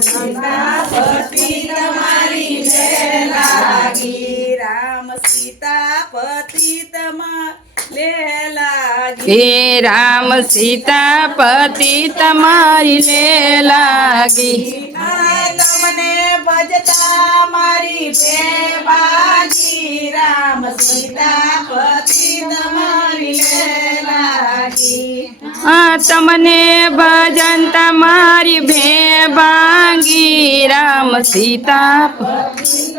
सीतापति तमारी ले लागी राम सीतापति ले लागी हे राम सीतापति तमारी ले लागी तमने भजता मारी बेबागी राम सीतापति तमारी ले लागी तमने भजन तमारी भेबांगी राम सीतापति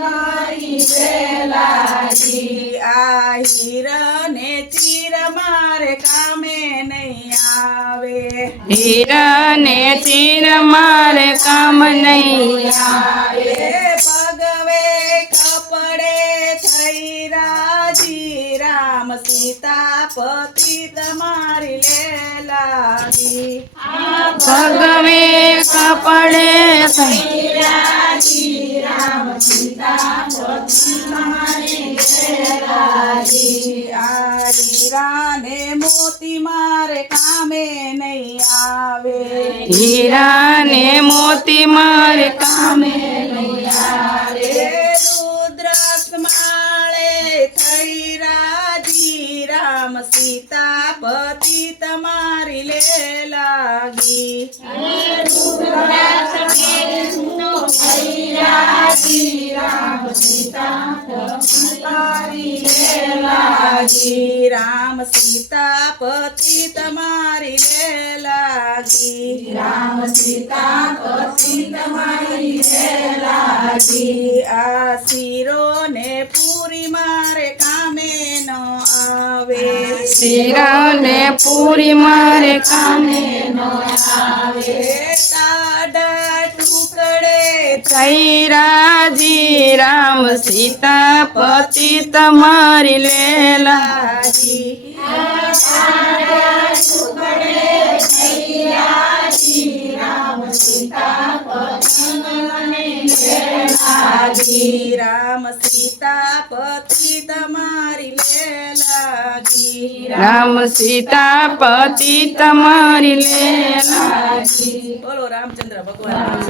ले लागी आहिर ने चीर मारे कामे नहीं आवे हीरने चीर मारे काम नहीं आवे भगवे कपड़े थई राजी राम सीतापति तमारी ले लागी भगवे कपड़े राजी राम सीतापति तमारी ले लागी हीरा ने मोती मारे कामे नहीं आवे हीरा ने मोती मारे काम नहीं आवे रुद्राक्ष माळे थई राजी राम सीतापति तमारी ले लागी राम सीतापति ले लागी राम सीतापति तमारी ले लागी राम सीतापति तमारी ले लागी आशीरो ने पूरी मारे कामे न आवे हीरा ने पूरी मारे काम आवे ताड़ा टुकड़े थई राजी राम सीतापति तमारी ले लागी राम सीतापति तमारी ले लागी राम सीतापति तमारी ले लागी बोलो रामचंद्र भगवान